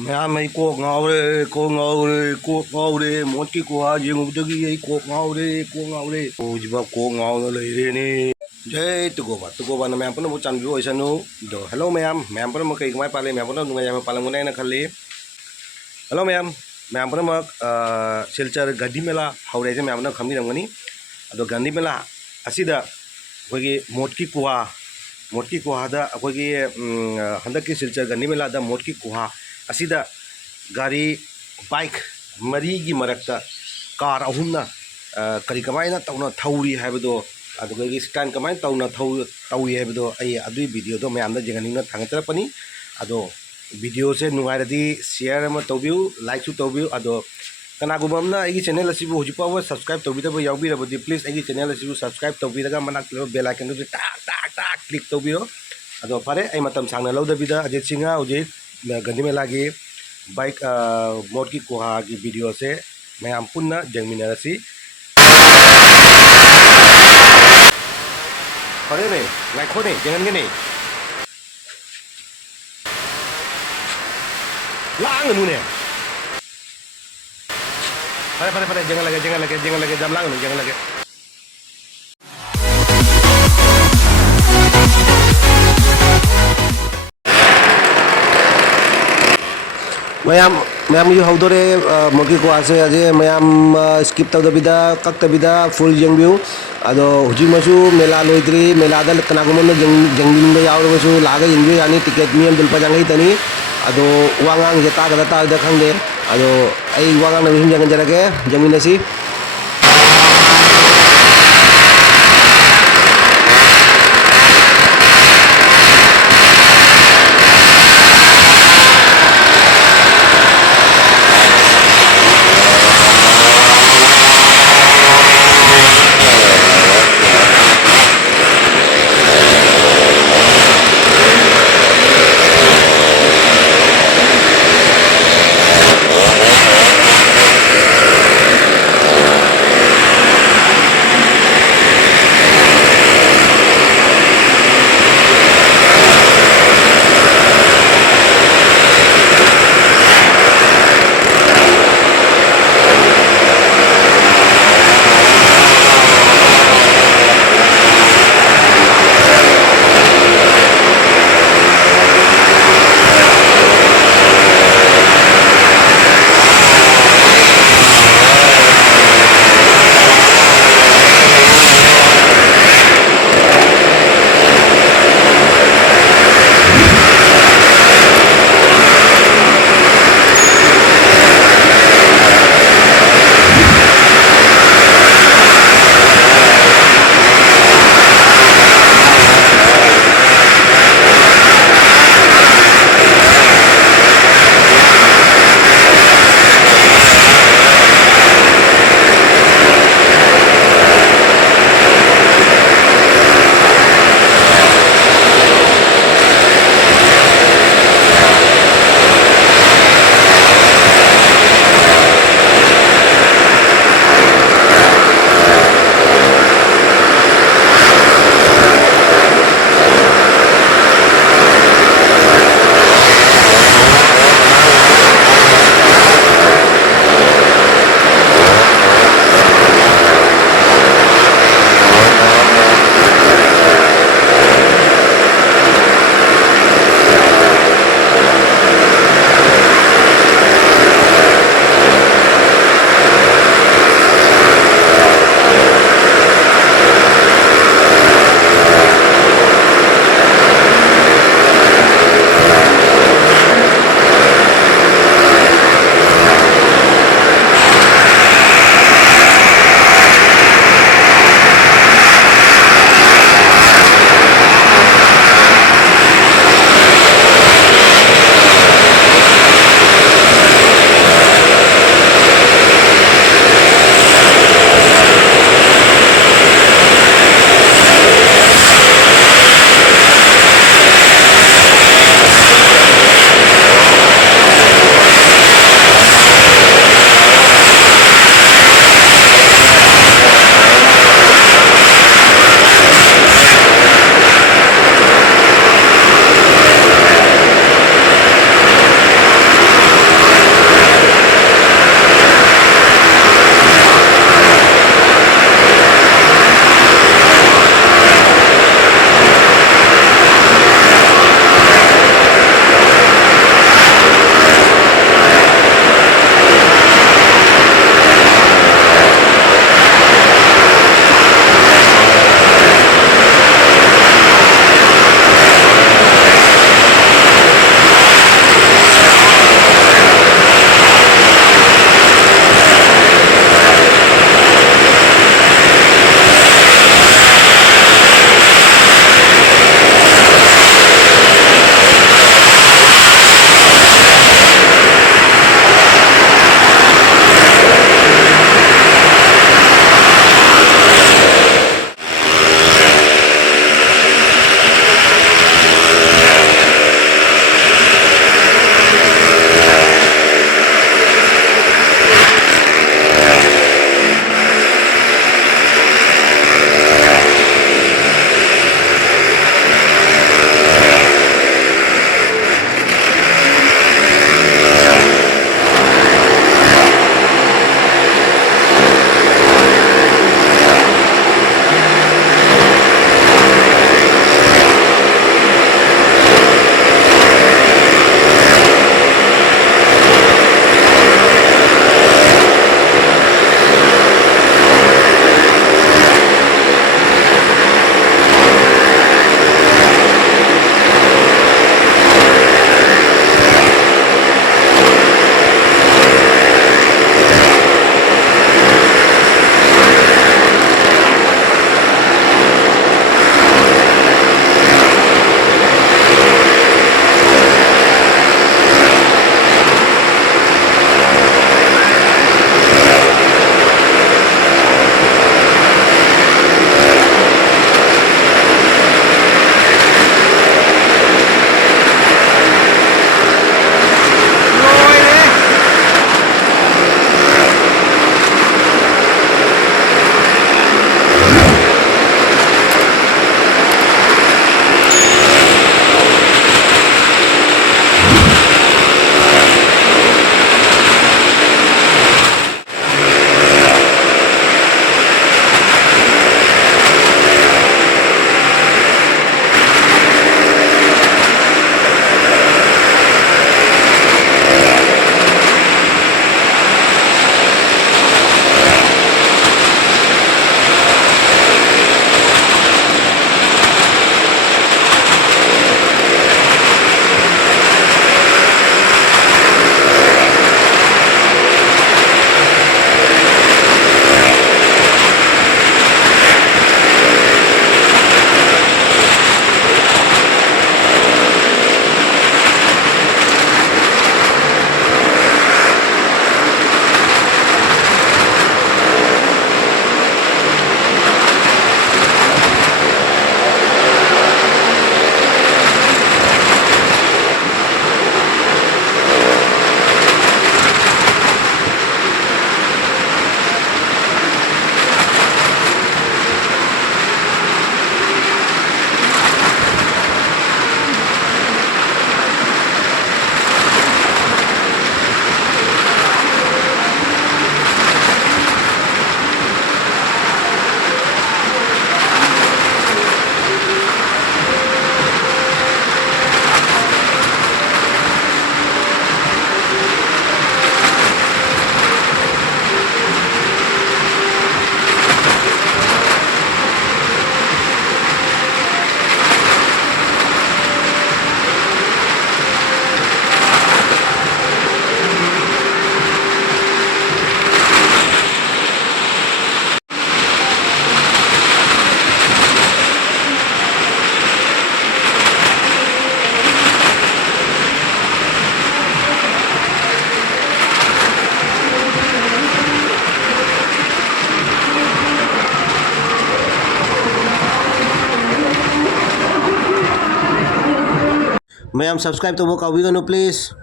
Mẹ mày cô ngầu đấy, một cái quả gì cũng được cái cô ngầu đấy, ôi chị bảo cô ngầu nó lấy đi nè, vậy tụi cô bạn mẹ em nó một trăm view ấy sao đó, hello mẹ em nó cái máy pale mẹ em nó nung cái máy pale muốn này khali, hello mẹ em nó silchar gadi mela, hậu đấy mẹ em nó khami đồng này, đó gadi mela, asida, cái một cái quả đó, cái hắn cái silchar gadi mela đó một cái quả, asida gari bike mari gi marakta car ahumna kari kamai na tawna thauri haibado aduga gi stand kamai tawna tawi haibado ai adui video do mayam da jengani na thangatra pani ado video se nungai radi share ma tawbiu like su tawbiu ado kana gumam na ai channel asibu hujipa wa subscribe tawbi da yawi rabadi please ai channel asibu subscribe tawbi da manak bell icon do tak click tawbiro ado pare ai matam sangna lo da bida ajit singa uje gandi me lagi bike mode की कुहा की video से मैं हम पुनः जंगमिनारसी परे ने like हो ने jangan gini lang nu ne pare jangan lagi jam lang nu jangan lagi ma'am यू हौदोरे मोगी को आसे अजे मैम स्किप तौदबिदा कक्तबिदा फुल जंगबिउ अदो हुजिमसु मेला लोइद्री मेला दा कनागुमन जंगबिंग यावरबसु लागा यंगबि यानी टिकेट मियम दुलपा जांगै तनी अदो वांगांग जेता गदा ता खंगे अदो आई वांगांग न him जंगन जरगे जंगिनसी Mayam subscribe to Boka Wigano please.